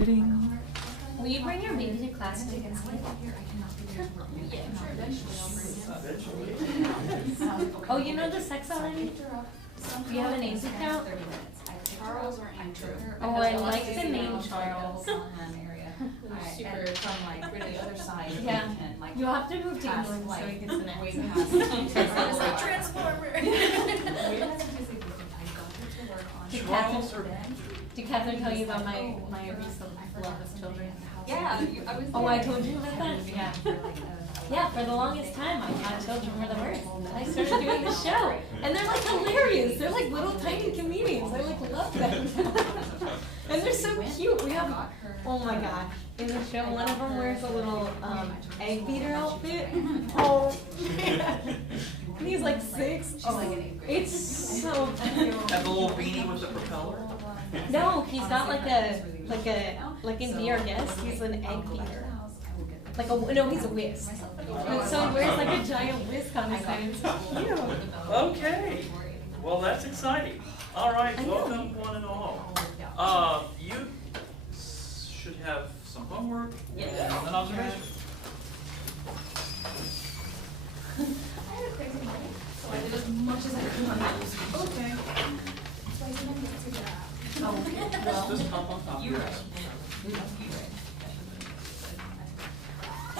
Will you bring your baby to class today? Oh, you know the sex already? Do you have a name account? Charles or Andrew? Oh, I like the name Charles. Super from like really the other side. Yeah. Like, You'll have to move to England so he gets an way accent. past. It's like Transformer. Did Catherine tell you about my recent love of children? Yeah, I was. Oh, I told you about that? Yeah. Yeah, for the longest time, I thought children were the worst. And then I started doing the show. And they're like hilarious. They're like little tiny comedians. I like love them. And they're so cute. We have, oh my God. In the show, one of them wears a little egg beater outfit. Oh, man. And he's like 6. Oh, it's so cute. Have the little beanie with the propeller? No, he's got like in Be Our Guest, he's an egg beater. He's a whisk. So he wears like a giant whisk on his head. It's cute. Okay. Well, that's exciting. All right, welcome one and all. You should have some homework and an observation. I had a crazy morning, so I did as much as I could on that. Okay. So I didn't get to that. Oh, well. Just hop on top of You it. were. I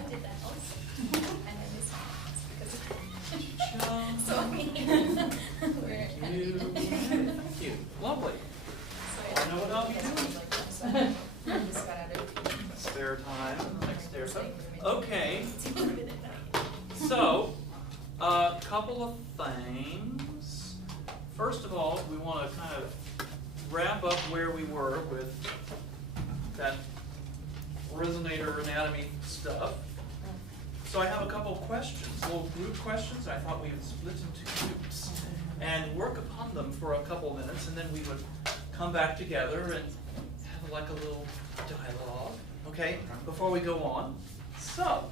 did that also. And I missed because so I mean, we're Cute. Lovely. I know what I'll be doing. Spare time. Spare time. Okay. So, a couple of things. First of all, we want to kind of wrap up where we were with that resonator anatomy stuff. So I have a couple of questions, little group questions. I thought we would split into groups and work upon them for a couple of minutes, and then we would come back together and have like a little dialogue, okay, before we go on. So,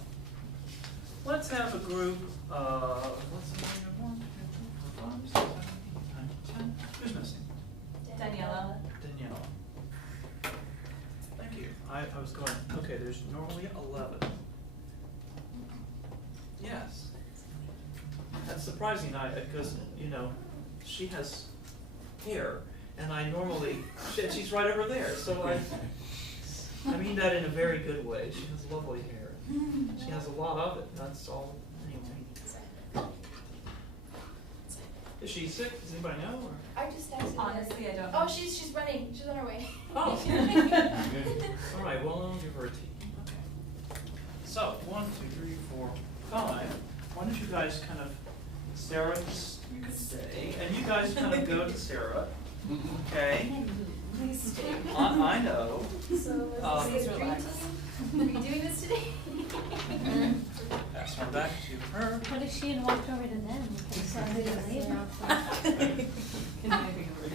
let's have a group of, let's see, 1, 2, 3, 4, 5, 6, 7, 8, 9, 10. Who's missing? Daniela. Danielle. Thank you. I was going, okay, there's normally 11. Yes. That's surprising, because, you know, she has hair, and I normally, she's right over there, so I mean that in a very good way. She has lovely hair. She has a lot of it, that's all. Anyway. Is she sick? Does anybody know? Or? I just texted her. Honestly, I don't know. Oh, she's running. She's on her way. Oh. All right, well, I'll give her a tea. Okay. So, 1, 2, 3, 4, 5. Why don't you guys kind of, Sarah, you can stay, and you guys kind of go to Sarah. Okay. Please stay. I know. So, let's please see. relax. Are we doing this today? Pass her back to her. What if she had walked over to them?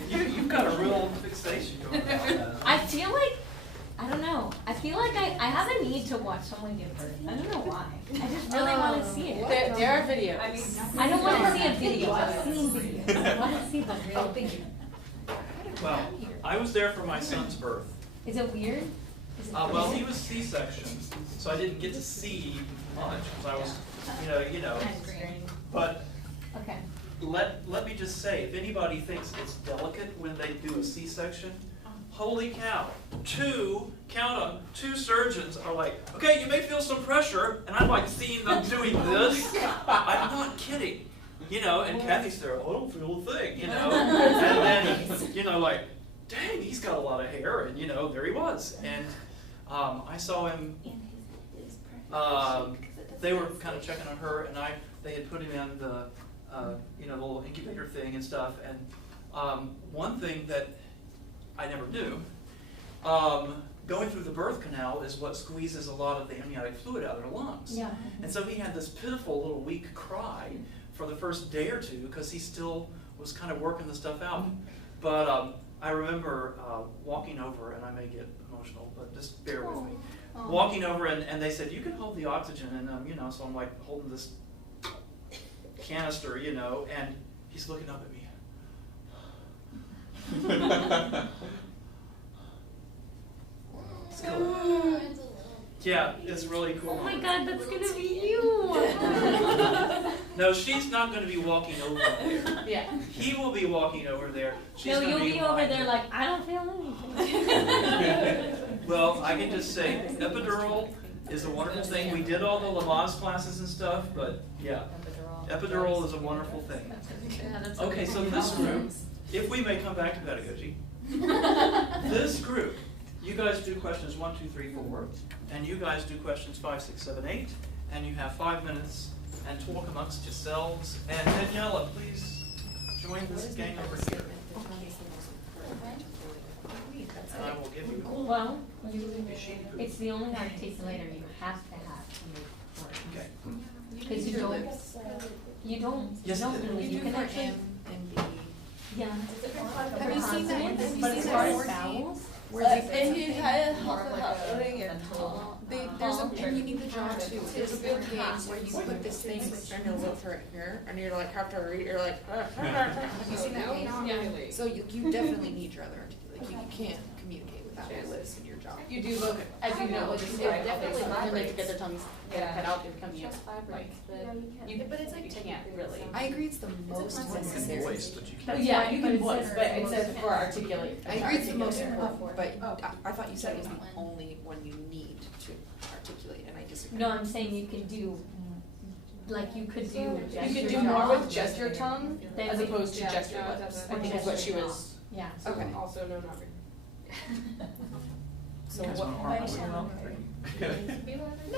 You've got a real fixation going on. I feel like, I don't know, I feel like I have a need to watch someone give birth. I don't know why. I just really want to see it. There are videos. I mean, I don't want to see a video. I've seen videos. I want to see the real thing. Well, I was there for my son's birth. Is it weird? Well, he was C-section, so I didn't get to see much because I was, you know. But Okay. let me just say, if anybody thinks it's delicate when they do a C-section, holy cow! Count them, 2 surgeons are like, okay, you may feel some pressure, and I'm like seeing them doing this. I'm not kidding. You know, and Kathy's there, oh, I don't feel a thing, you know. And then, you know, like, dang, he's got a lot of hair, and, you know, there he was. And I saw him, they were kind of checking on her, and they had put him in the, you know, the little incubator thing and stuff. And one thing that I never knew, going through the birth canal is what squeezes a lot of the amniotic fluid out of their lungs. Yeah. And so he had this pitiful little weak cry for the first day or two because he still was kind of working the stuff out. But I remember walking over, and I may get emotional, but just bear with me. Walking over, and they said, you can hold the oxygen, and you know, so I'm like holding this canister, you know, and he's looking up at me. Yeah, it's really cool. Oh my God, that's gonna be you. No, she's not going to be walking over there. Yeah. He will be walking over there. She's No, gonna you'll be over behind there him. like, I don't feel anything. Well, I can just say epidural is a wonderful thing. We did all the Lamaze classes and stuff, but yeah, epidural is a wonderful thing. Okay, so this group, if we may come back to pedagogy, this group, you guys do questions 1, 2, 3, 4, and you guys do questions 5, 6, 7, 8, and you have 5 minutes and talk amongst yourselves. And Daniela, please join this gang over here. And I will give you Well, a sheet. it's the only articulator you have to have to make work. Okay. Because you don't Yes, really, you can actually, and B. yeah. Have you seen that? Have you But seen as far that as word? vowels, And you had and you need the jaw too. There's a board game where you put this thing and it'll look right here, and you're like have to read. You're like, have you seen that game? Yeah. So you definitely need your other articulation. You can't communicate without your lips and your jaw. You do look, as you know, it's definitely when they vibrates. get their tongues cut out, they're coming out. Like, But it's like you can't really. I agree, it's the most You can necessary. voice, but you That's can't. Yeah, why- you but can it voice, says but it's it the says most for articulate. I agree it's the most articulate. important, but I thought you said it was the only one you need to articulate, and I disagree. no, I'm saying you can do, like you could do. You could do more with just your tongue Than as we- opposed to Yeah, just your no, it lips. doesn't. I think is what she was. Yeah. Okay. Also, no, not really. So You guys what? wanna argue with me? No,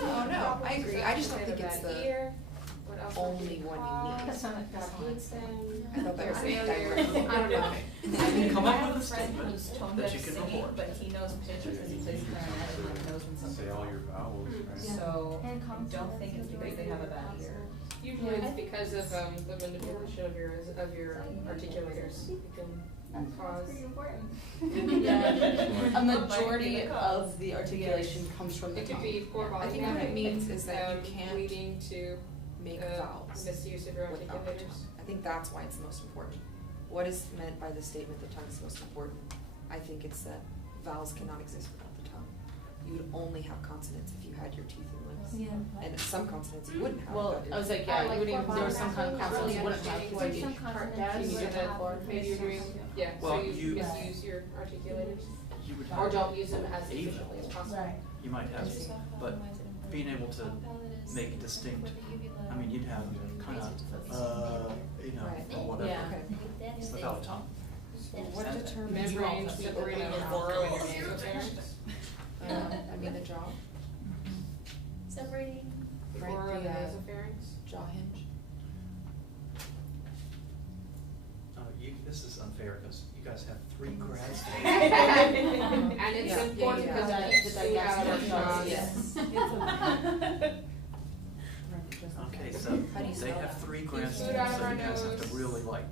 I agree. I just don't think it's the Ear. What else would only be one cause? you That's not a Got heat stem. I thought that was Failure. direct. I don't know. Come up with a statement that you can report. But he knows pitch because he plays clarinet and he knows when Say something. all your vowels, right? So I don't think it's because they have a bad ear. Usually it's because of the manipulation of your articulators. You can cause. A majority of the articulation comes from the It could tongue. be poor I body think what it weight, means is that you can't leading to make vowels misuse of your without the articulators. tongue. I think that's why it's the most important. What is meant by the statement the tongue is the most important? I think it's that vowels cannot exist without the tongue. You would only have consonants if you had your teeth and lips. Yeah. And some consonants you wouldn't have. Well, but I was like, yeah, you would even, there was some kind of consonants you wouldn't have. Like Like, you you need did that for. maybe you're doing, yeah, so Well, you you- misuse your articulators. You would Or have, don't use them as efficiently as possible. you might have, but being able to make distinct, I mean, you'd have kind of, you know, Right. or whatever, Yeah. Okay. without a tongue. What And- determines Membrane separating your oral and your nasopharynx. I mean the jaw, Separating. The Right, oral and the the, nasopharynx. jaw hinge. This is unfair because you guys have 3 grads. And it's Yeah, important yeah, because yeah. that gets food out of our jaws. Yes. Okay, so How do you they spell have that? 3 grad Food students, out of so our you guys have nose. to really like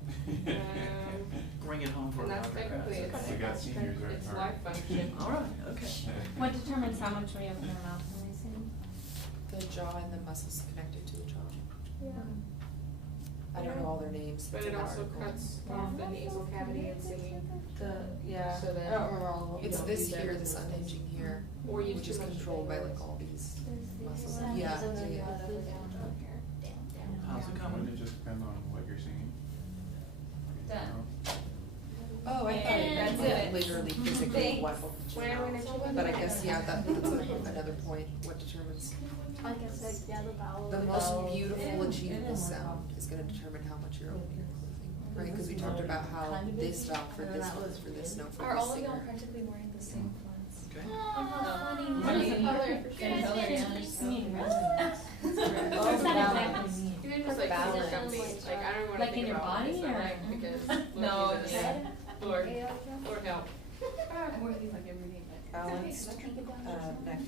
bring it home for And an that's technically, undergrad. it's, We got seniors right it's now. life function. All right, okay. What determines how much we have in our mouth when we sing? The jaw and the muscles connected to the jaw. I don't know all their names. But It's it in the also article. cuts off the nasal cavity and singing. Yeah, So that- I don't remember all of them. It's this Yeah. here, this unhinging here, Or use which too is much controlled by fingers. like all these muscles. Yeah. Yeah, How's it Wouldn't coming? it just depend on what you're singing? Done. Oh, I thought And it that's it. literally physically what. Well, But I guess, yeah, that's another point, what determines. Like I said, yeah, the vowel. The most beautiful achievable sound is gonna determine how much you're opening or closing, right? Cause we talked about how this vowel for this one, for this note, for Are this all of y'all singer. practically wearing the same ones? Okay. What is is it? the color? I mean, resonance. Oh, That's not balance. exactly me. Even just like Balance. gummies, like I don't wanna Like think in your about body, this, but or- like, because. No, Lord, it's- yeah. Lord, Lord help. Balanced, neck,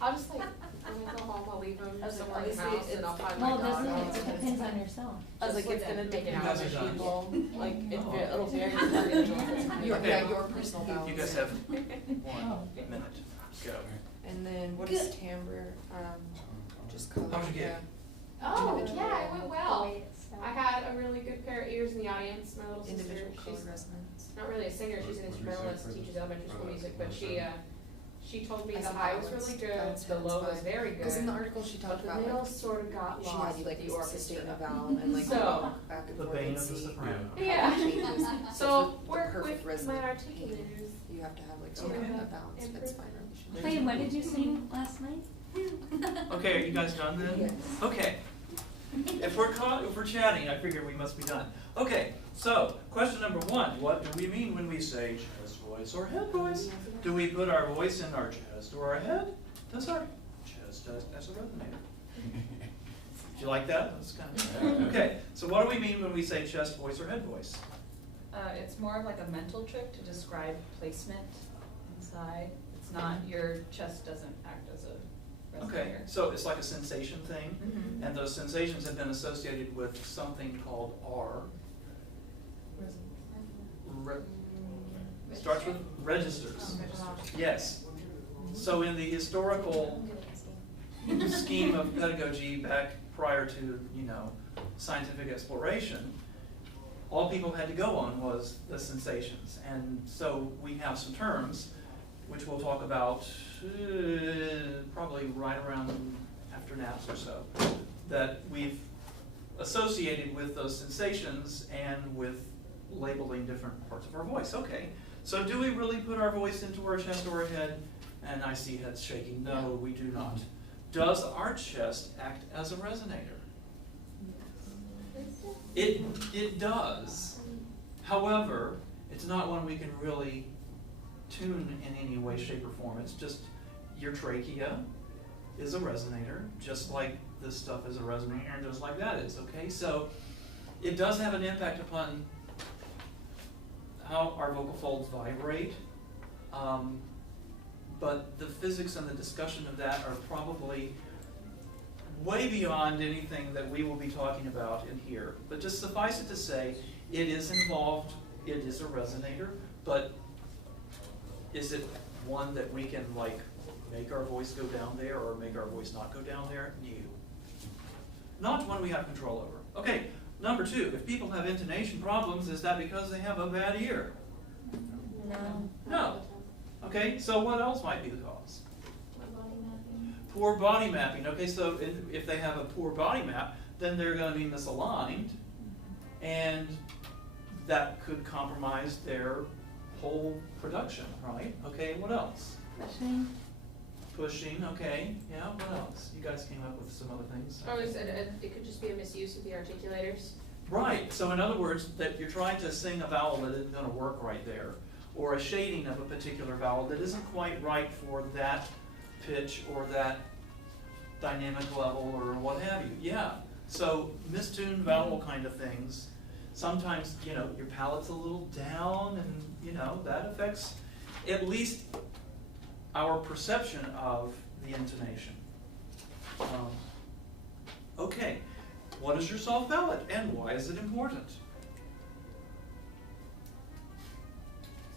I'll just like, when I go home, I'll leave them I was like, somewhere in the obviously house and I'll find my Well, dog. doesn't and it, I'll it depends on yourself. I was like, it's gonna take it out How's of it done? people, like, Oh. it'll vary depending Your, Okay. yeah, your personal balance. You guys have 1 minute. Go. And then what is timbre, just color? How'd you get? Yeah. Oh, Individual. yeah, it went well. I had a really good pair of ears in the audience. My little sister, Individual color she's resonance. not really a singer, she's an instrumentalist, teaches elementary school music, but she told me I the said high was balance. really good, Balance, the low was balance, very good. Because in the article she But talked the about middle like, sort of got she lost had you with like the orchestra. sustain a vowel and like So- walk back and The forth bane and of the see. soprano. Yeah. changes. So for the work perfect with my resonant articulators. you have to have like to, a balance improve mid-spine it. relationship. Wait, what did you sing last night? Okay, are you guys done then? Yes. Okay. If we're chatting, I figure we must be done. Okay, so question number 1, what do we mean when we say chest voice or head voice? Do we put our voice in our chest or our head? Does our chest as a resonator? Do you like that? That's kind of okay. So what do we mean when we say chest voice or head voice? It's more of like a mental trick to describe placement inside. It's not, your chest doesn't act as a resonator. Okay, so it's like a sensation thing, Mhm. and those sensations have been associated with something called R. Starts with registers. Yes. So in the historical scheme of pedagogy back prior to, scientific exploration, all people had to go on was the sensations. And so we have some terms, which we'll talk about probably right around after naps or so, that we've associated with those sensations and with labeling different parts of our voice. Okay, so do we really put our voice into our chest or our head? And I see heads shaking. No, we do not. Does our chest act as a resonator? It does. However, it's not one we can really tune in any way, shape, or form. It's just your trachea is a resonator, just like this stuff is a resonator, and just like that is, okay? So it does have an impact upon how our vocal folds vibrate, but the physics and the discussion of that are probably way beyond anything that we will be talking about in here. But just suffice it to say, it is involved, it is a resonator, but is it one that we can like make our voice go down there or make our voice not go down there? No. Not one we have control over. Okay, number 2, if people have intonation problems, is that because they have a bad ear? No. No. Okay, so what else might be the cause? Poor body mapping. Okay, so if they have a poor body map, then they're going to be misaligned, and that could compromise their whole production, right? Okay, what else? Pushing, okay. Yeah, what else? You guys came up with some other things. Oh, it could just be a misuse of the articulators. Right, so in other words, that you're trying to sing a vowel that isn't going to work right there, or a shading of a particular vowel that isn't quite right for that pitch or that dynamic level or what have you. Yeah, so mistuned vowel kind of things. Sometimes, your palate's a little down and, that affects at least our perception of the intonation. Okay, what is your soft palate and why is it important?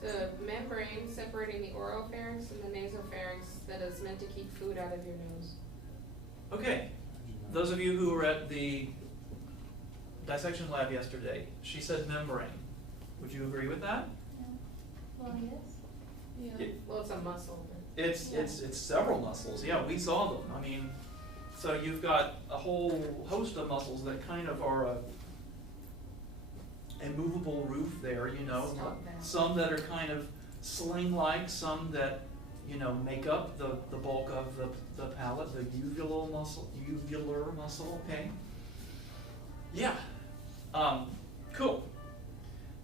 The membrane separating the oropharynx and the nasopharynx that is meant to keep food out of your nose. Okay, those of you who were at the dissection lab yesterday, she said membrane. Would you agree with that? Well, yes. Yeah. Well, it's a muscle. It's several muscles. Yeah, we saw them. I mean, so you've got a whole host of muscles that kind of are a movable roof there, some that are kind of sling-like, some that, make up the bulk of the palate, the uvular muscle, okay? Yeah, cool.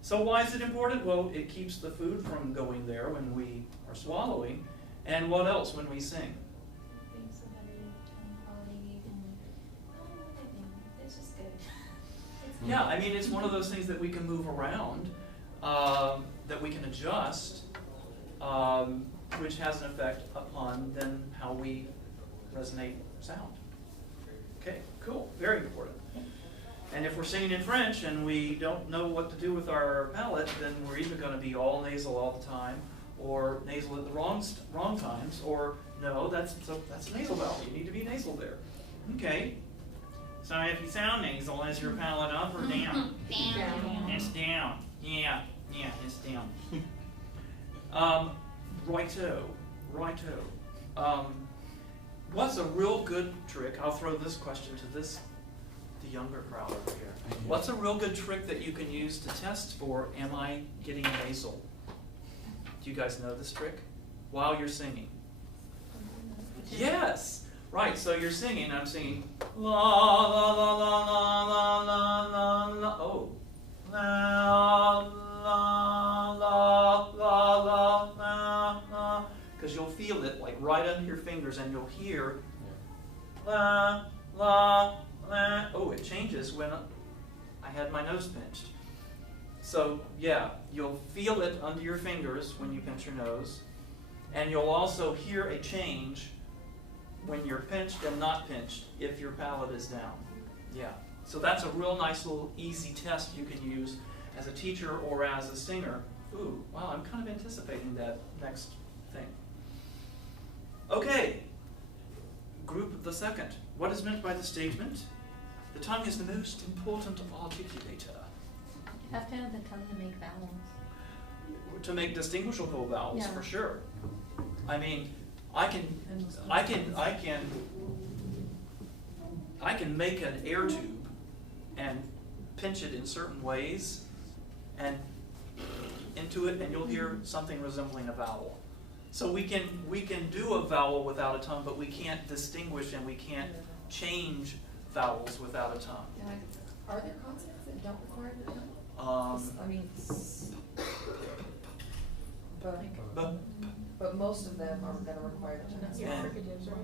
So why is it important? Well, it keeps the food from going there when we are swallowing. And what else when we sing? Things so better tone quality and it's just good. Yeah, I mean, it's one of those things that we can move around, that we can adjust, which has an effect upon then how we resonate sound. Okay, cool, very important. And if we're singing in French and we don't know what to do with our palate, then we're either going to be all nasal all the time, or nasal at the wrong times, or no, that's a nasal valve. You need to be nasal there. Okay. So if you sound nasal, is your palate up or down? Down. It's down. Yeah, it's down. Righto. Righto. What's a real good trick? I'll throw this question to the younger crowd over here. What's a real good trick that you can use to test for, am I getting nasal? Do you guys know this trick? While you're singing. Yes! Right, so you're singing, I'm singing la la la la la la la la. Oh. La la la la la la. Because you'll feel it like right under your fingers, and you'll hear la la la. Oh, it changes when I had my nose pinched. So yeah, you'll feel it under your fingers when you pinch your nose, and you'll also hear a change when you're pinched and not pinched if your palate is down. Yeah. So that's a real nice little easy test you can use as a teacher or as a singer. Ooh, wow, I'm kind of anticipating that next thing. Okay, group the second. What is meant by the statement? The tongue is the most important articulator. You have to have the tongue to make vowels. To make distinguishable vowels, Yeah. for sure. I mean, I can make an air tube and pinch it in certain ways and into it, and you'll hear something resembling a vowel. So we can do a vowel without a tongue, but we can't distinguish and we can't change vowels without a tongue. Are there consonants that don't require the tongue? I mean, but most of them are going to require the tongue. Your And- fricatives, right?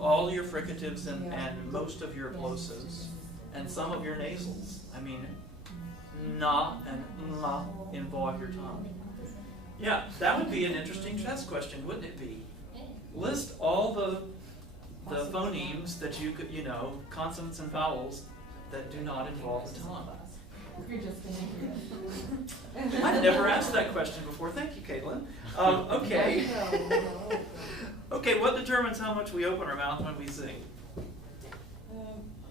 all your fricatives and, Yeah. and most of your plosives and some of your nasals. I mean, na and la involve your tongue. Yeah, that would be an interesting test question, wouldn't it be? List all the phonemes that you could, consonants and vowels that do not involve the tongue. You're just I've never asked that question before. Thank you, Caitlin. Okay. Okay, what determines how much we open our mouth when we sing?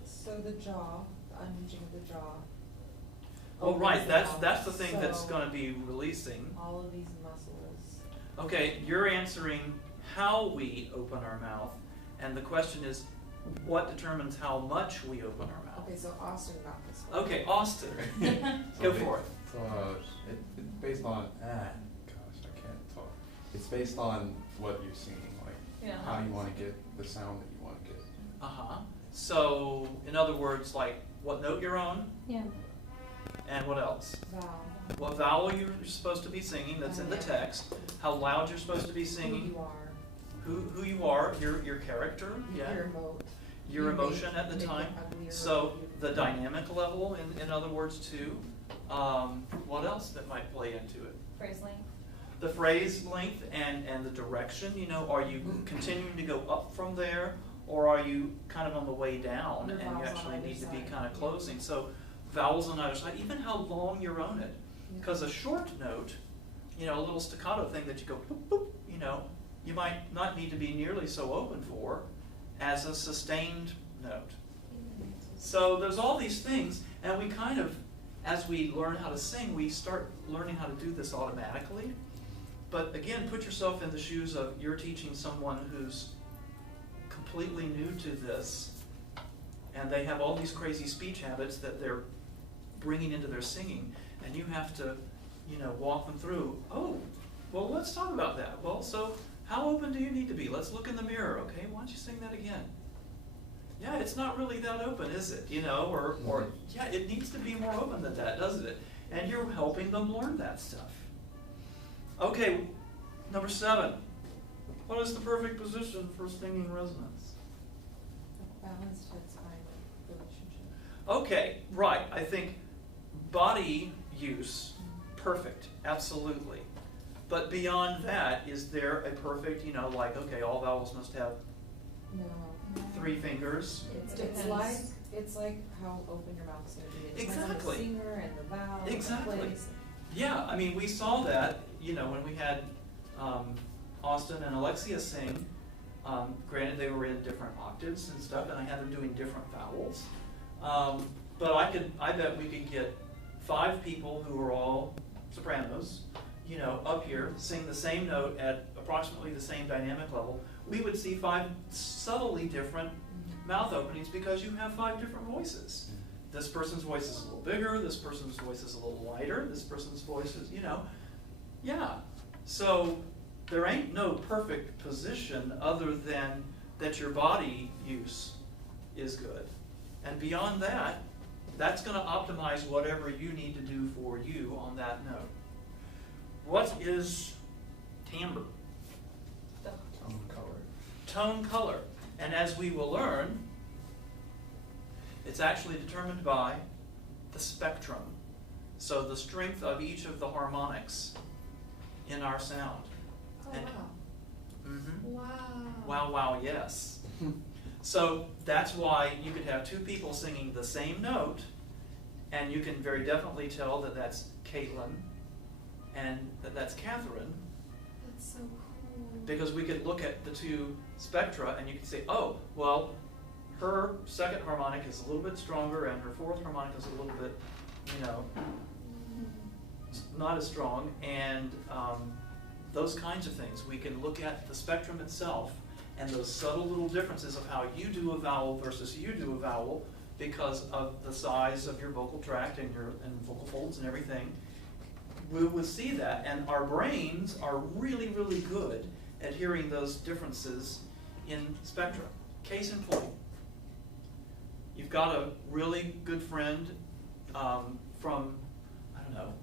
So the jaw, the unhinging of the jaw. Oh, right. opens the That's the mouth. thing that's So going to be releasing. all of these muscles. Okay, you're answering how we open our mouth, and the question is, what determines how much we open our mouth? Okay, so Austin got this one. Okay, Austin, go for it. So it's based on, gosh, I can't talk. It's based on what you're singing, like how you want to get the sound that you want to get. Uh-huh. So, in other words, like what note you're on, Yeah. and what else? Vowel. What vowel you're supposed to be singing that's in the text, how loud you're supposed to be Who singing, you are. who you are, your character, yeah, Your emote. your You emotion make- at the make it time. uglier or So beautiful. the dynamic level, in other words, too. What else that might play into it? Phrase length. The phrase length and the direction, are you continuing to go up from there, or are you kind of on the way down Your and you vowels on actually either need to be side. kind of closing? So vowels on either side, even how long you own it. Because a short note, a little staccato thing that you go boop, boop, you might not need to be nearly so open for as a sustained note. So there's all these things, and we kind of, as we learn how to sing, we start learning how to do this automatically. But again, put yourself in the shoes of you're teaching someone who's completely new to this, and they have all these crazy speech habits that they're bringing into their singing, and you have to, walk them through. Oh, well, let's talk about that. Well, so how open do you need to be? Let's look in the mirror, okay? Why don't you sing that again? Yeah, it's not really that open, is it? Or yeah, it needs to be more open than that, doesn't it? And you're helping them learn that stuff. Okay, number 7. What is the perfect position for singing resonance? Balanced satisfying relationship. Okay, right. I think body use, perfect, absolutely. But beyond that, is there a perfect, okay, all vowels must have No. 3 fingers? It's like how open your mouth is going to be. It depends on Exactly. the singer and the vowel. Exactly. And the place. Yeah, I mean, we saw that, when we had Austin and Alexia sing. Granted, they were in different octaves and stuff, and I had them doing different vowels. But I bet we could get 5 people who are all sopranos, you know, up here, sing the same note at approximately the same dynamic level, we would see 5 subtly different mouth openings because you have 5 different voices. This person's voice is a little bigger, this person's voice is a little wider, this person's voice is, you know, yeah. So there ain't no perfect position other than that your body use is good. And beyond that, that's going to optimize whatever you need to do for you on that note. What is timbre? Tone color. Tone color. And as we will learn, it's actually determined by the spectrum. So the strength of each of the harmonics in our sound. Oh, And, wow. mm-hmm. Wow. Wow, wow, yes. So that's why you could have 2 people singing the same note, and you can very definitely tell that that's Caitlin and that that's Catherine, That's so cool. because we could look at the 2 spectra and you could say, oh, well, her second harmonic is a little bit stronger and her fourth harmonic is a little bit, you know, not as strong, and those kinds of things. We can look at the spectrum itself and those subtle little differences of how you do a vowel versus you do a vowel because of the size of your vocal tract and your vocal folds and everything. We would see that, and our brains are really, really good at hearing those differences in spectra. Case in point, you've got a really good friend from, I don't know,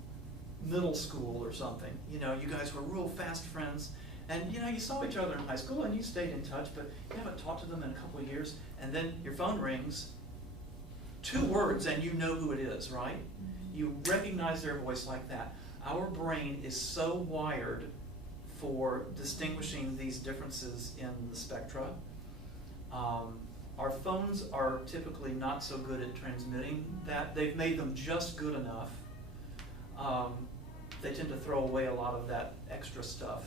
middle school or something. You know, you guys were real fast friends, and you know, you saw each other in high school and you stayed in touch, but you haven't talked to them in a couple of years, and then your phone rings, 2 words, and you know who it is, right? You recognize their voice like that. Our brain is so wired for distinguishing these differences in the spectra. Our phones are typically not so good at transmitting that. They've made them just good enough. They tend to throw away a lot of that extra stuff.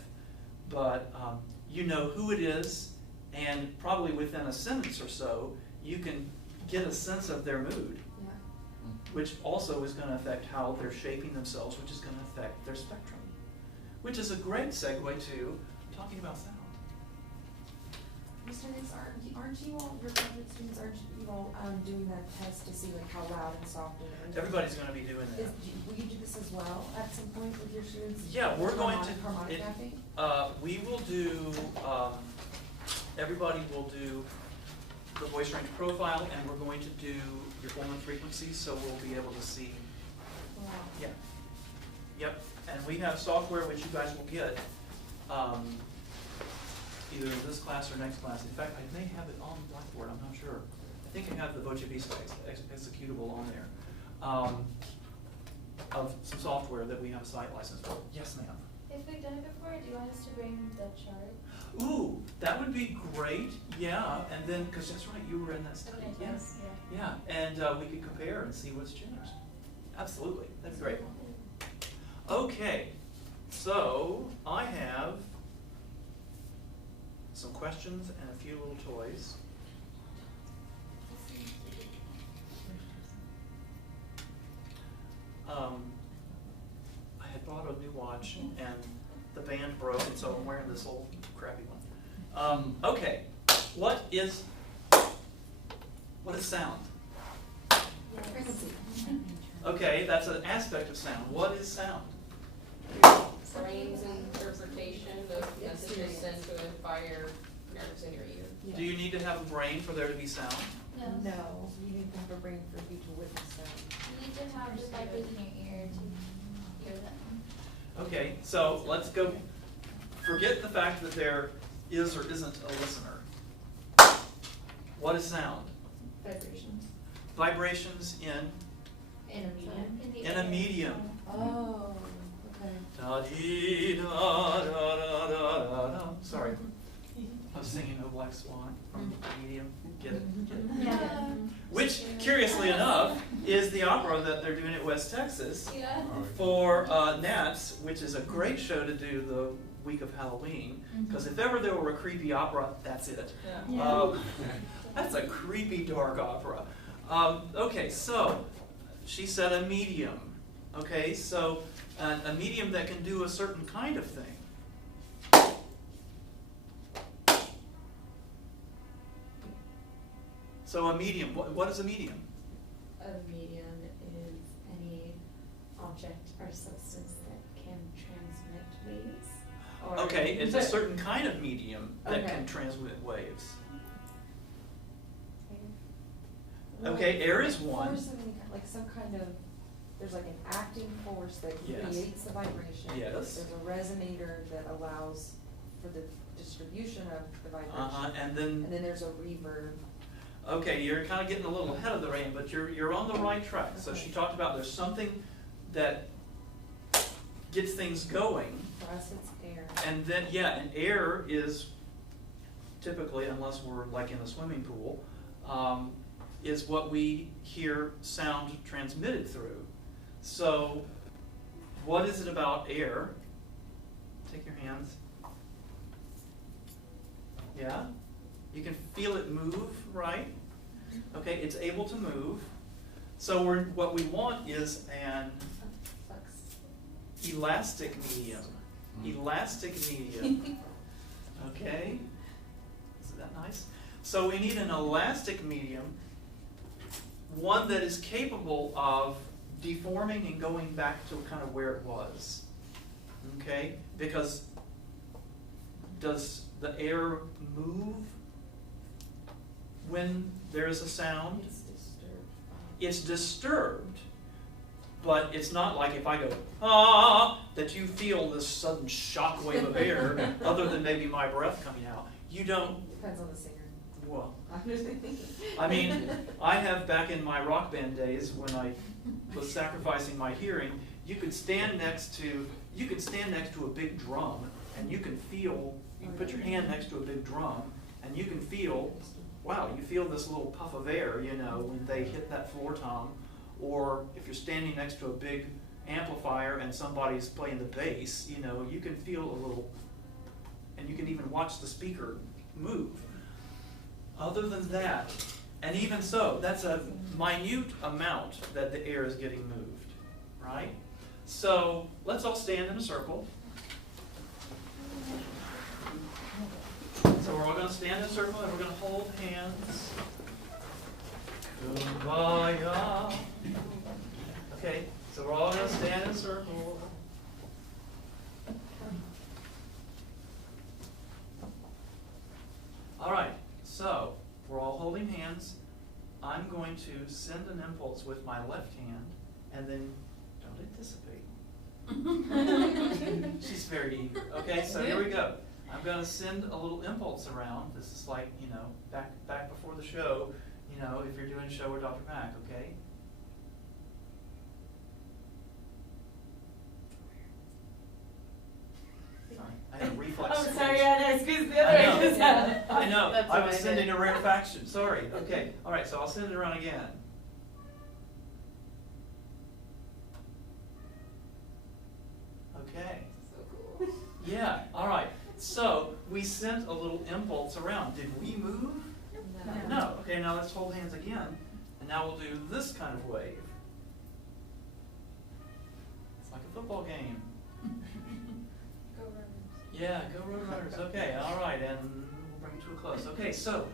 But you know who it is, and probably within a sentence or so, you can get a sense of their mood, which also is going to affect how they're shaping themselves, which is going to affect their spectrum, which is a great segue to talking about sound. Mr. Nix, aren't you all, your graduate students, aren't you all doing that test to see like how loud and soft and everything? Everybody's going to be doing that. Will you do this as well at some point with your students? Yeah, we're going to. Harmonic mapping? We will do. Everybody will do the voice range profile, and we're going to do your form and frequencies, so we'll be able to see. Wow. Yeah. Yep. And we have software which you guys will get either in this class or next class. In fact, I may have it on Blackboard. I'm not sure. I think I have the Voce Vista executable on there of some software that we have a site license for. Yes, ma'am. If we've done it before, do you want us to bring the chart? Ooh, that would be great. Yeah, and then because that's right, you were in that study. Okay, Yes. yeah. Yeah, and we could compare and see what's changed. Absolutely, that'd be great. Okay, so I have some questions and a few little toys. I had bought a new watch and the band broke, and so I'm wearing this old crappy one. Okay, what is sound? Frequency. Okay, that's an aspect of sound. What is sound? brain's interpretation of messages sent to it by your nerves in your ear. Yeah. Do you need to have a brain for there to be sound? No, you need to have a brain for you to witness sound. You need to have the vibers in your ear to hear them. Okay, so let's go. Forget the fact that there is or isn't a listener. What is sound? Vibrations. Vibrations in In a medium. in a medium. Oh, okay. Da-dee-da-da-da-da-da. Sorry, I was singing "Oh Black Swan" from Medium. Get it? Get it? Yeah. Which, curiously enough, is the opera that they're doing at West Texas Yeah. for Nats, which is a great show to do the week of Halloween. Because if ever there were a creepy opera, that's it. Yeah. That's a creepy, dark opera. Okay, so she said a medium. Okay, so a medium that can do a certain kind of thing. So a medium, what is a medium? A medium is any object or substance that can transmit waves. Or Okay, it's a certain kind of medium that Okay. can transmit waves. Well, Okay, air is one. Force of any kind, like some kind of, there's like an acting force that Yes. creates the vibration. Yes. There's a resonator that allows for the distribution of the vibration. And And then, then there's a reverb. okay, you're kind of getting a little ahead of the rain, but you're on the right track. So she talked about there's something that gets things going. For us, it's air. And then, yeah, and air is typically, unless we're like in a swimming pool, is what we hear sound transmitted through. So, what is it about air? Take your hands. Yeah? You can feel it move, right? Okay, it's able to move. So what we want is an elastic medium. Elastic medium. Okay? Isn't that nice? So we need an elastic medium, one that is capable of deforming and going back to kind of where it was. Okay? Because does the air move when there's a sound? It's disturbed. It's disturbed, but it's not like if I go, ah, that you feel this sudden shock wave of air, other than maybe my breath coming out. You don't, Depends on the singer. well, I mean, I have back in my rock band days when I was sacrificing my hearing, you could stand next to a big drum and you can feel, you can put your hand next to a big drum and you can feel, wow, you feel this little puff of air, you know, when they hit that floor tom. Or if you're standing next to a big amplifier and somebody's playing the bass, you know, you can feel a little, and you can even watch the speaker move. Other than that, and even so, that's a minute amount that the air is getting moved, right? So let's all stand in a circle. So we're all going to stand in a circle and we're going to hold hands. Kumbaya. Okay, so we're all going to stand in a circle. All right, so we're all holding hands. I'm going to send an impulse with my left hand, and then don't anticipate. She's very eager. Okay, so here we go. I'm going to send a little impulse around. This is like, you know, back before the show, you know, if you're doing a show with Dr. Mack, okay? Sorry, I had a reflex. Oh, switch. sorry, I squeezed the other way. I know. That's I what was I sending did. a rarefaction. Sorry. Okay. All right. So I'll send it around again. Okay. So cool. Yeah. All right. So we sent a little impulse around. Did we move? No. No. Okay. Now let's hold hands again, and now we'll do this kind of wave. It's like a football game. Go Runners. Yeah, go Road Runners. Okay, all right, and we'll bring it to a close. Okay, so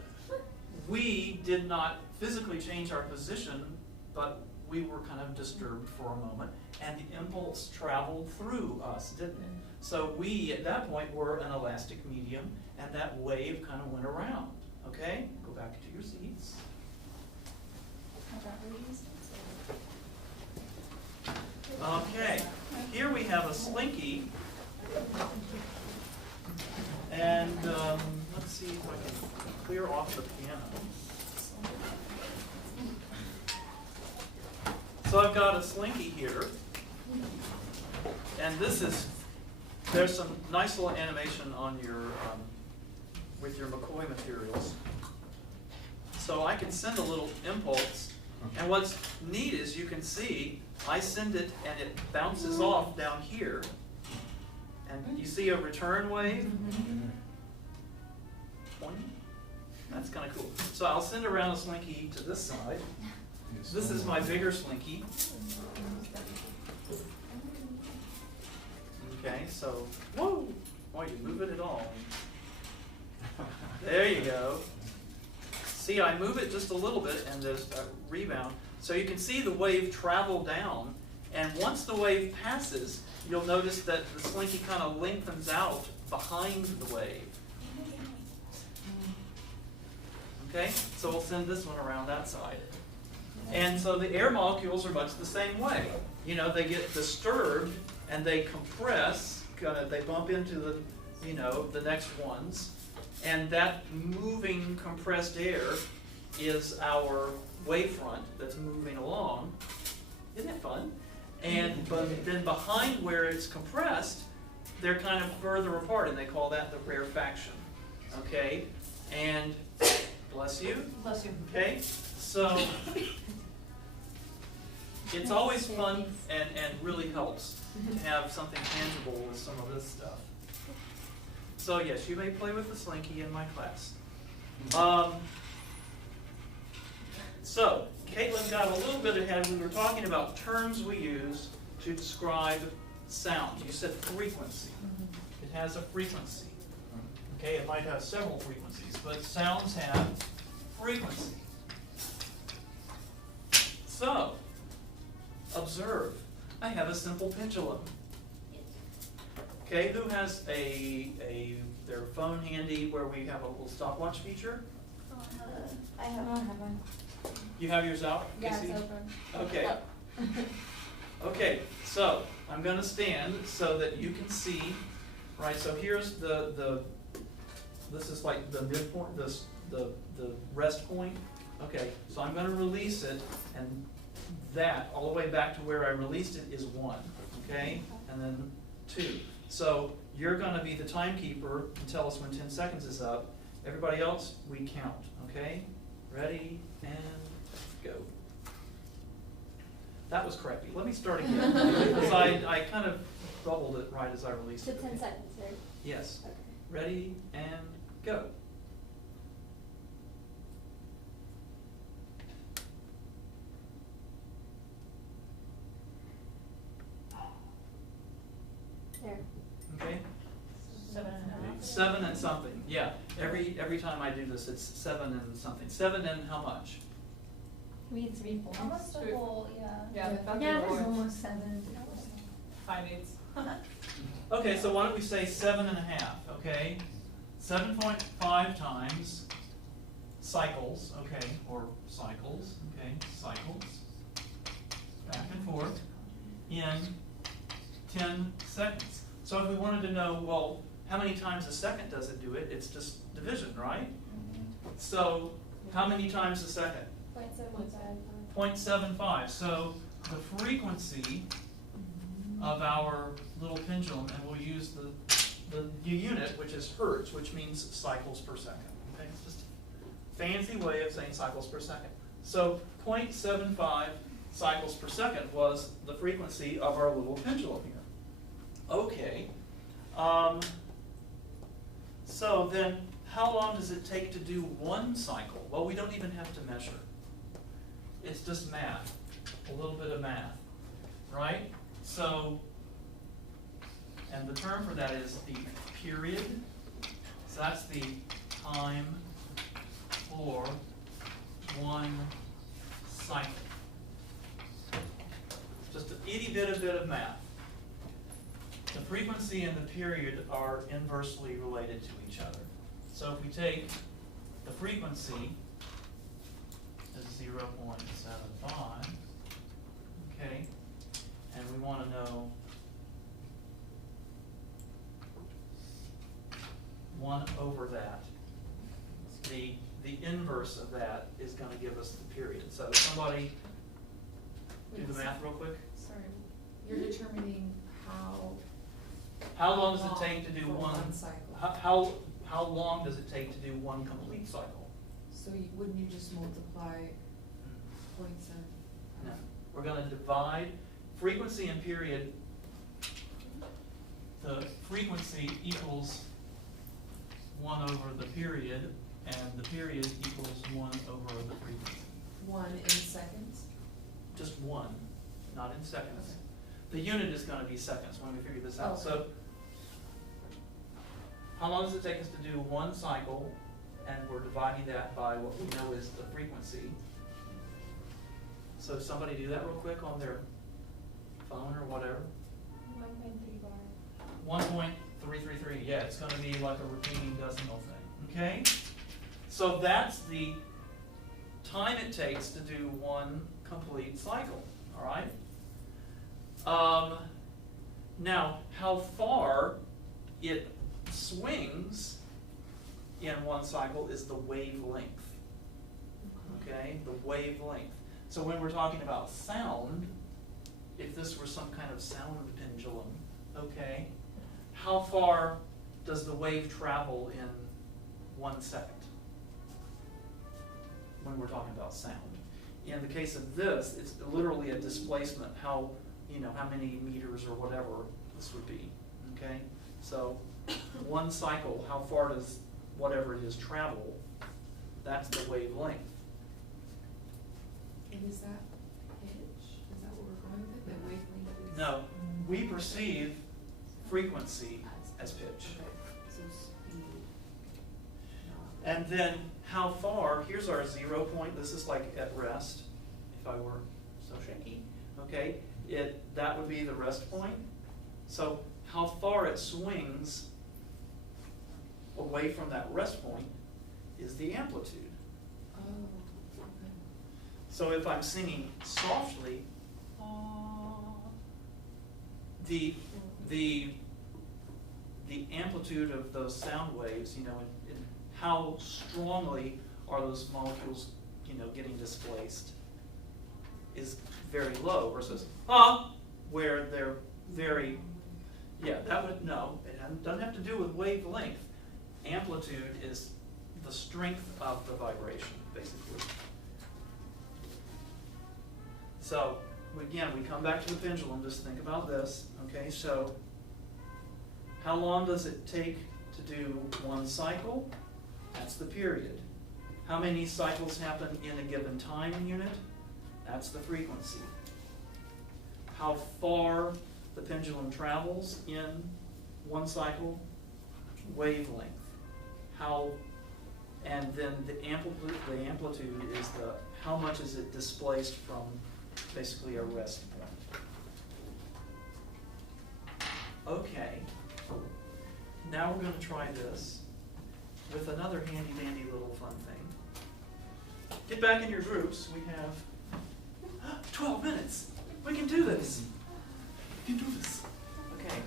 we did not physically change our position, but we were kind of disturbed for a moment, and the impulse traveled through us, didn't it? So we, at that point, were an elastic medium, and that wave kind of went around. Okay, go back to your seats. Okay, here we have a slinky. And let's see if I can clear off the piano. So I've got a slinky here. And this is, there's some nice little animation on your, with your McCoy materials. So I can send a little impulse. And what's neat is you can see, I send it and it bounces off down here. And you see a return wave? Pointing? That's kind of cool. So I'll send around a slinky to this side. This is my bigger slinky. Okay, so, whoa, boy, you move it at all. There you go. See, I move it just a little bit and there's a rebound. So you can see the wave travel down, and once the wave passes, you'll notice that the slinky kind of lengthens out behind the wave. Okay, so we'll send this one around that side. And so the air molecules are much the same way. You know, they get disturbed and they compress, they bump into the, you know, the next ones. And that moving compressed air is our wavefront that's moving along. Isn't it fun? And then behind where it's compressed, they're kind of further apart, and they call that the rarefaction. Okay? And bless you. Bless you. Okay? So it's always fun and really helps to have something tangible with some of this stuff. So yes, you may play with the slinky in my class. So Caitlin got a little bit ahead. We were talking about terms we use to describe sound. You said frequency. It has a frequency. Okay, it might have several frequencies, but sounds have frequency. So, observe. I have a simple pendulum. Okay, who has their phone handy where we have a little stopwatch feature? I have one. You have yours out? Yeah, Casey? it's open. Okay. Okay, so I'm going to stand so that you can see, right? So here's this is like the midpoint, the rest point. Okay, so I'm going to release it, and that all the way back to where I released it is 1. Okay, and then 2. So you're going to be the timekeeper and tell us when 10 seconds is up. Everybody else, we count. Okay, ready and go. That was crappy. Let me start again. Because I kind of bubbled it right as I released So it. 10 seconds, right? Yes. Okay. Ready and go. There. Okay? 7.5. 7 and something. Yeah. Every time I do this, it's 7 and something. 7 and how much? We 3 points. Almost the whole, yeah. Yeah, about Yeah, the it was board. almost 7. 5/8. Okay, so why don't we say 7.5, okay? 7.5 times cycles, okay, or cycles, okay, cycles, back and forth, in 10 seconds. So if we wanted to know, well, how many times a second does it do it? It's just division, right? So how many times a second? 0.75. 0.75. So the frequency of our little pendulum, and we'll use the unit, which is hertz, which means cycles per second. Okay, it's just a fancy way of saying cycles per second. So 0.75 cycles per second was the frequency of our little pendulum here. Okay. So then, how long does it take to do one cycle? Well, we don't even have to measure. It's just math, a little bit of math, right? So, and the term for that is the period. So that's the time for one cycle. Just an itty bit of math. The frequency and the period are inversely related to each other. So if we take the frequency as 0.75, okay, and we want to know 1 over that, the inverse of that is going to give us the period. So somebody do the math real quick. Sorry, you're determining How long does it take to do For one cycle. How long does it take to do one complete cycle? So wouldn't you just multiply 0.7? No. We're going to divide frequency and period. The frequency equals 1 over the period, and the period equals 1 over the frequency. 1 in seconds? Just 1, not in seconds. The unit is going to be seconds when we figure this out. Okay. So how long does it take us to do one cycle? And we're dividing that by what we know is the frequency. So somebody do that real quick on their phone or whatever. 1.3 bar. 1.333, yeah, it's going to be like a repeating decimal thing, okay? So that's the time it takes to do one complete cycle, all right? Now, how far it swings in one cycle is the wavelength, okay? The wavelength. So when we're talking about sound, if this were some kind of sound pendulum, okay, how far does the wave travel in 1 second when we're talking about sound? In the case of this, it's literally a displacement, how many meters or whatever this would be, okay? So one cycle, how far does whatever it is travel? That's the wavelength. And is that pitch? Is that what we're going with it? That wavelength is? No, we perceive frequency as pitch. Okay, so speed. And then how far, here's our 0 point, this is like at rest, if I were so shaky, okay? That would be the rest point. So how far it swings away from that rest point is the amplitude. Oh, okay. So if I'm singing softly, the amplitude of those sound waves, and how strongly are those molecules, getting displaced, is very low versus where they're very, that would, no, it doesn't have to do with wavelength. Amplitude is the strength of the vibration, basically. So, again, we come back to the pendulum, just think about this, okay? So, how long does it take to do one cycle? That's the period. How many cycles happen in a given time unit? That's the frequency. How far the pendulum travels in one cycle? Wavelength. And then the amplitude is how much is it displaced from basically a rest point. Okay, now we're going to try this with another handy dandy little fun thing. Get back in your groups. We have 12 minutes. We can do this. We can do this. Okay.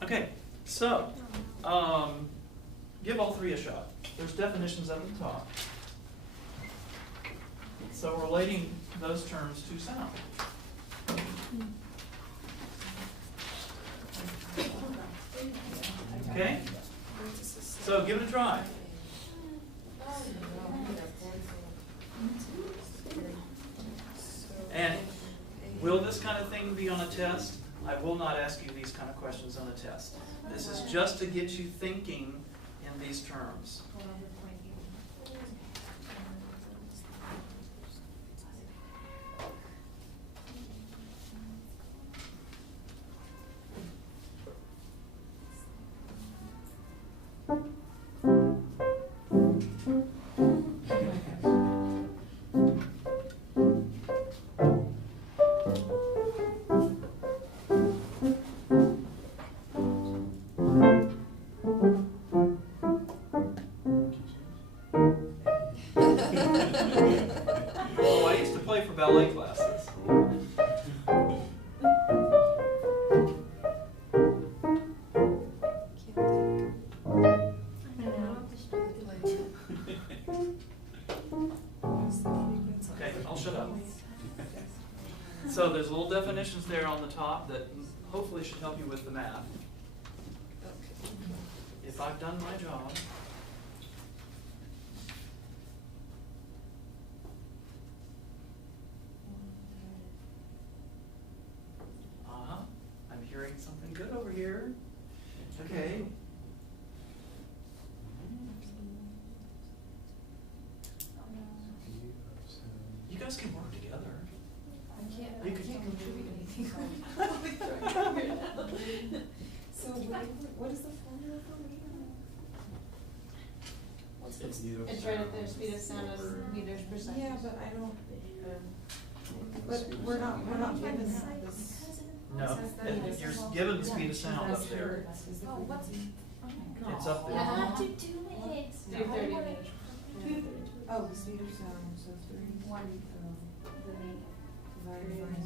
Okay, so give all three a shot. There's definitions at the top. So relating those terms to sound. Okay? So give it a try. And will this kind of thing be on a test? I will not ask you these kind of questions on a test. This is just to get you thinking in these terms. Oh, I used to play for ballet classes. Okay, I'll shut up. So there's little definitions there on the top that hopefully should help you with the math. If I've done my job. I'm hearing something good over here. Okay. So what is the formula for me? It's right up there, speed of sound is meters per second. Yeah, but I don't, but we're not given this. No, you're given the speed of sound up there. Oh, what's? It's up You there. have to do it. 230 meters. Oh, the speed of sound, so 30. Divided by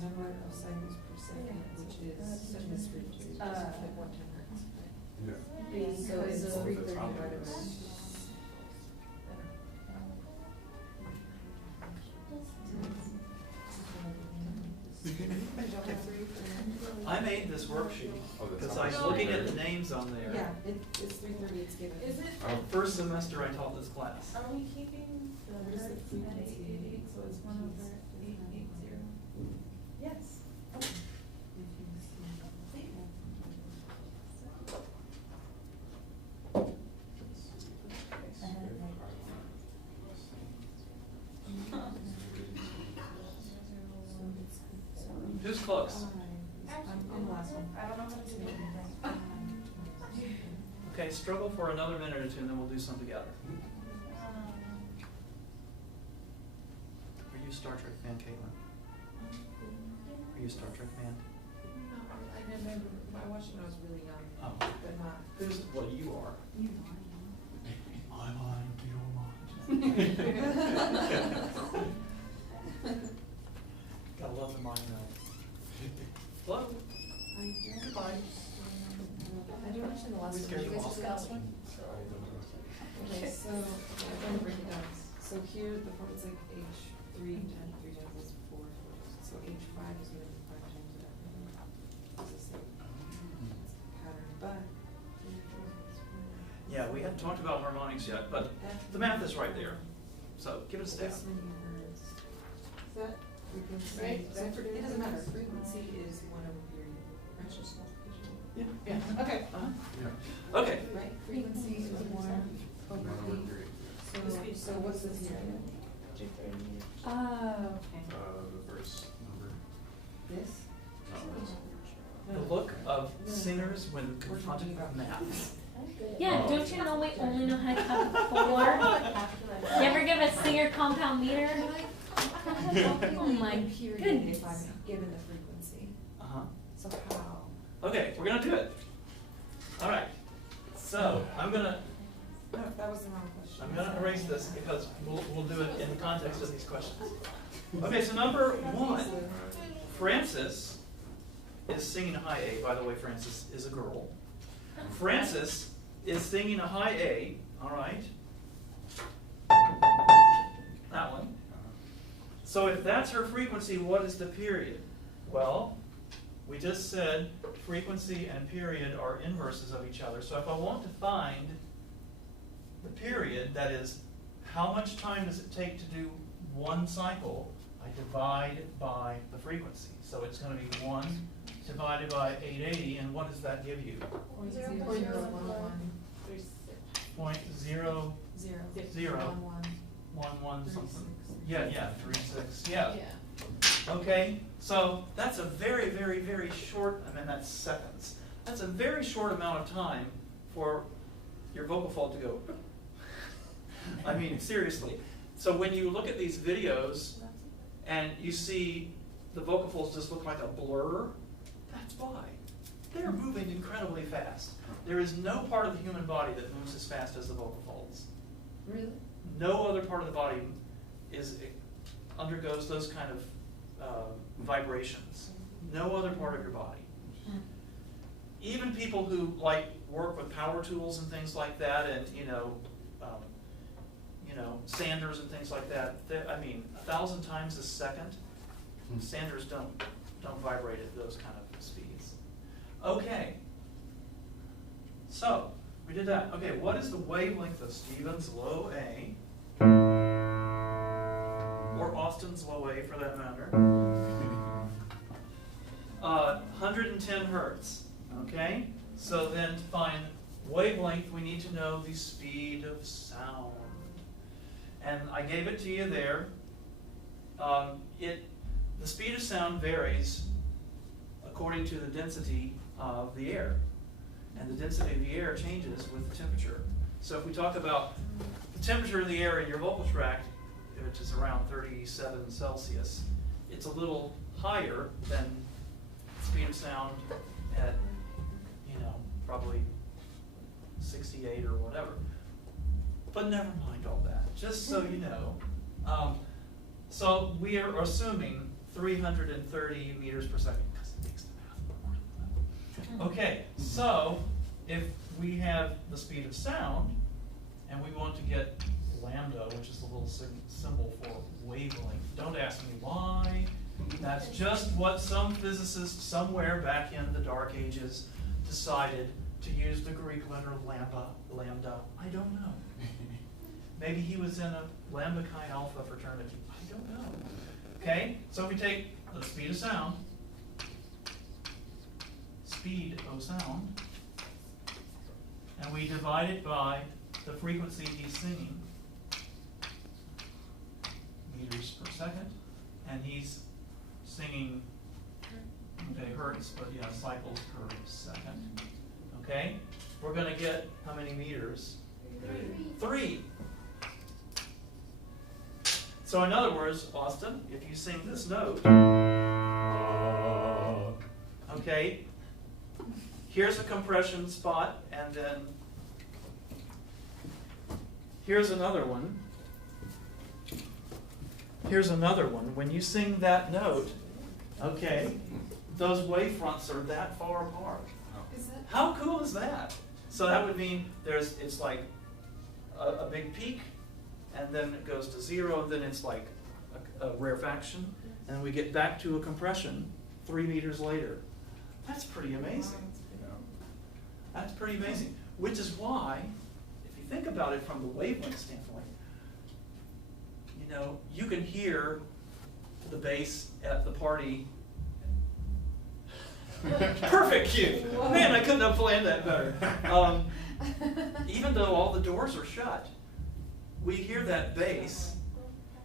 number of cycles per second, which is this frequency, like 110 hertz. Yeah. So it's 330 divided by. I made this worksheet Oh, that's because how I was it's looking at written. the names on there. Yeah, it's 330, it's given. Is it, Oh. First semester I taught this class. are we keeping the What is the hertz at frequency? 888, so it's 1/880? Yes. Who's close? I'm the last one. I don't know how to do it. Okay, struggle for another minute or two and then we'll do some together. Are you a Star Trek fan, Caitlin? Are you a Star Trek fan? I remember, I watched it when I was really young, Oh. but not. Who's, well, you are. I'm on your mind. Gotta love the mind though. Hello? Goodbye. I do actually the last We one. scared You you guys off. just got this one? Okay, so, I'm trying to break it down. So here, the part is like H 3 times 3 times is 4. So H 5 is going to be 5 times that. It's the same pattern, but. Yeah, we haven't talked about harmonics yet, but the math is right there. So give it a stab. This many hertz. Is that frequency? Right. So it doesn't matter, frequency is 1 over period. That's just multiplication. Yeah. Okay. Yeah. Okay. Right, frequency is 1 over period. So what's this here? Oh, okay. The verse number. This? The look of singers when confronted with math. Yeah, don't you know we only know how to count 4? You ever give a singer compound meter? Oh my Period goodness. if I'm given the frequency. Uh-huh. So how? Okay, we're gonna do it. All right. So I'm gonna No, that was the wrong question. I'm gonna erase this because we'll do it in the context of these questions. Okay, so number 1, Frances is singing a high A. By the way, Frances is a girl. Frances is singing a high A. All right. That one. So if that's her frequency, what is the period? Well, we just said frequency and period are inverses of each other. So if I want to find the period, that is, how much time does it take to do one cycle, I divide by the frequency. So it's going to be 1 divided by 880, and what does that give you? 0.00011 something. Yeah, 36. Yeah. Okay, so that's a very, very, very short, I mean that's seconds. That's a very short amount of time for your vocal fold to go. I mean, seriously. So when you look at these videos and you see the vocal folds just look like a blur, that's why. They're moving incredibly fast. There is no part of the human body that moves as fast as the vocal folds. Really? No other part of the body undergoes those kind of vibrations. No other part of your body. Even people who work with power tools and things like that, and sanders and things like that. I mean, 1,000 times a second. Sanders don't vibrate at those kind of speeds. Okay. So we did that. Okay, what is the wavelength of Stephen's low A? Or Austin's low A for that matter? 110 hertz. Okay? So then to find wavelength, we need to know the speed of sound. And I gave it to you there. The speed of sound varies according to the density of the air. And the density of the air changes with the temperature. So if we talk about the temperature of the air in your vocal tract, which is around 37 Celsius, it's a little higher than speed of sound at, probably 68 or whatever. But never mind all that, just so you know. So we are assuming 330 meters per second, because it makes the math more than that. Okay, so if we have the speed of sound, and we want to get lambda, which is the little symbol for wavelength, don't ask me why. That's just what some physicist somewhere back in the Dark Ages decided to use the Greek letter lambda. I don't know. Maybe he was in a Lambda Chi Alpha fraternity. I don't know. Okay, so if we take the speed of sound, and we divide it by the frequency he's singing, meters per second, and he's singing, okay, hertz, but yeah, cycles per second. Okay, we're going to get how many meters? 3. So in other words, Austin, if you sing this note, okay, here's a compression spot, and then here's another one. Here's another one. When you sing that note, okay, those wavefronts are that far apart. How cool is that? So that would mean it's like a big peak, and then it goes to 0, and then it's like a rarefaction, and we get back to a compression 3 meters later. That's pretty amazing. That's pretty amazing. Which is why, if you think about it from the wavelength standpoint, you can hear the bass at the party. Perfect cue. Man, I couldn't have planned that better. Even though all the doors are shut, we hear that bass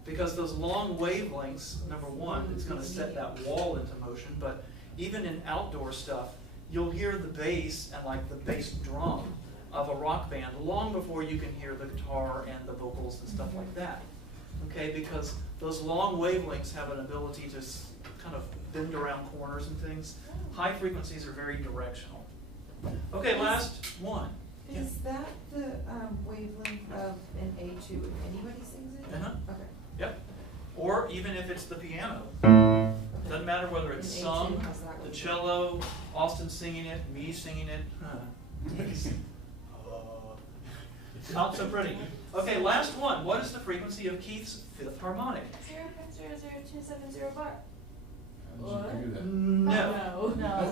because those long wavelengths, number one, it's going to set that wall into motion, but even in outdoor stuff, you'll hear the bass and like the bass drum of a rock band long before you can hear the guitar and the vocals and stuff like that. Okay, because those long wavelengths have an ability to kind of bend around corners and things. High frequencies are very directional. Okay, last one. Is that the wavelength of an A2 if anybody sings it? Uh-huh. Okay. Yep. Or even if it's the piano. Okay. Doesn't matter whether it's And sung, A2 has that the one. cello, Austin singing it, me singing it. Not so pretty. Okay, last one. What is the frequency of Keith's fifth harmonic? 0.00270 bar. How did you do that? No. No.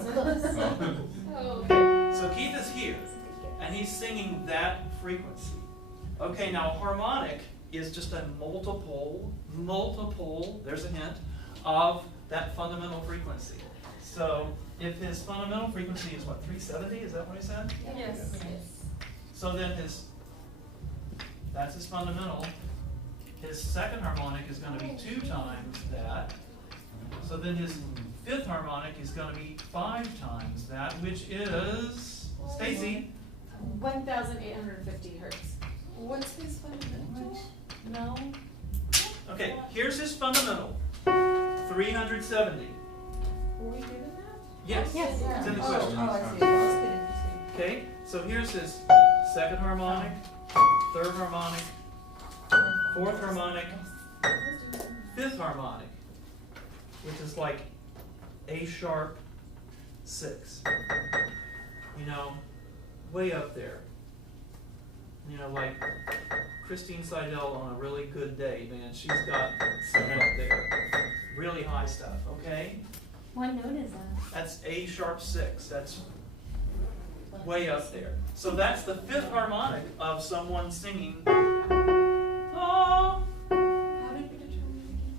Oh. So Keith is here, and he's singing that frequency. Okay, now harmonic is just a multiple, there's a hint, of that fundamental frequency. So if his fundamental frequency is what, 370? Is that what he said? Yes. So then that's his fundamental. His second harmonic is going to be 2 times that. So then his fifth harmonic is going to be 5 times that, which is, Stacy? 1,850 hertz. What's his fundamental? No. Okay, here's his fundamental, 370. Were we given that? Yes, Yes. it's in the Oh, question. I see. Just kidding, just kidding. Okay, so here's his second harmonic, third harmonic, fourth harmonic, fifth harmonic, which is like A sharp 6. Way up there. Like Christine Seidel on a really good day, man, she's got stuff up there. Really high stuff, okay? What note is that? That's A sharp 6. That's way up there. So that's the fifth harmonic of someone singing. Ah. How did we determine it again?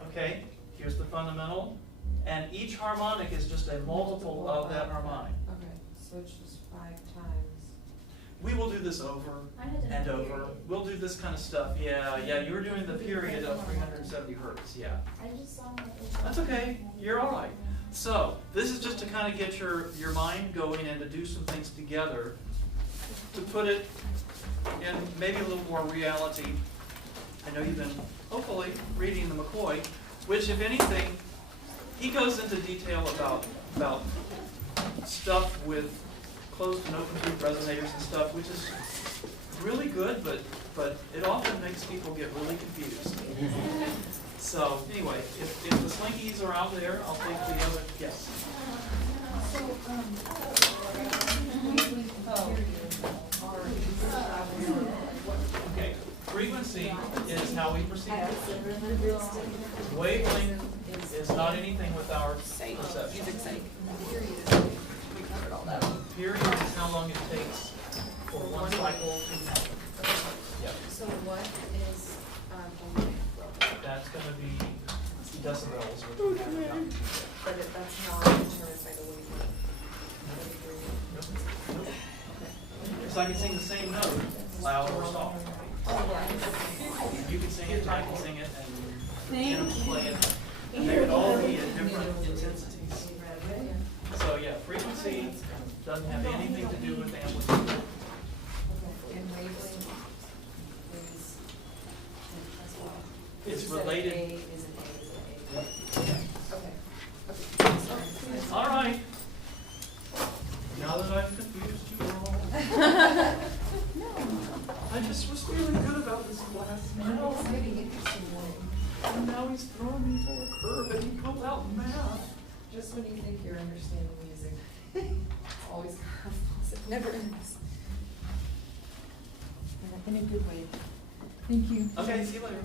I'm sorry. Okay, here's the fundamental. And each harmonic is just a multiple of that harmonic. Okay, so it's just 5 times. We will do this over and over. We'll do this kind of stuff. Yeah, you were doing the period of 370 hertz. Yeah. I just saw that. That's okay. You're all right. So, this is just to kind of get your mind going and to do some things together, to put it in maybe a little more reality. I know you've been, hopefully, reading the McCoy, which, if anything, he goes into detail about stuff with closed and open tube resonators and stuff, which is really good, but it often makes people get really confused. So anyway, if the slinkies are out there, I'll take the other. Yes. Okay. Frequency is how we perceive it. Wavelength is not anything with our perception. Music psych. We covered all that. Period is how long it takes for one cycle to happen. Yep. So what is That's going to be decibels, which we haven't done. But that's not determined by the wavelength. Nope. Because I can sing the same note, loud or soft. You can sing it, and I can sing it, and Jim can play it. And they could all be at different intensities. So yeah, frequency doesn't have anything to do with amplitude. And wavelength is as well. It's You said related. A is an A is an A. Okay. Sorry. All right. Now that I've confused you all. I just was feeling good about this class now. It's getting interesting one. And now he's throwing me for a curve and he pulled out math. Just when you think you're understanding music, it's always curveballs. It never ends. In a good way. Thank you. Okay, see you later.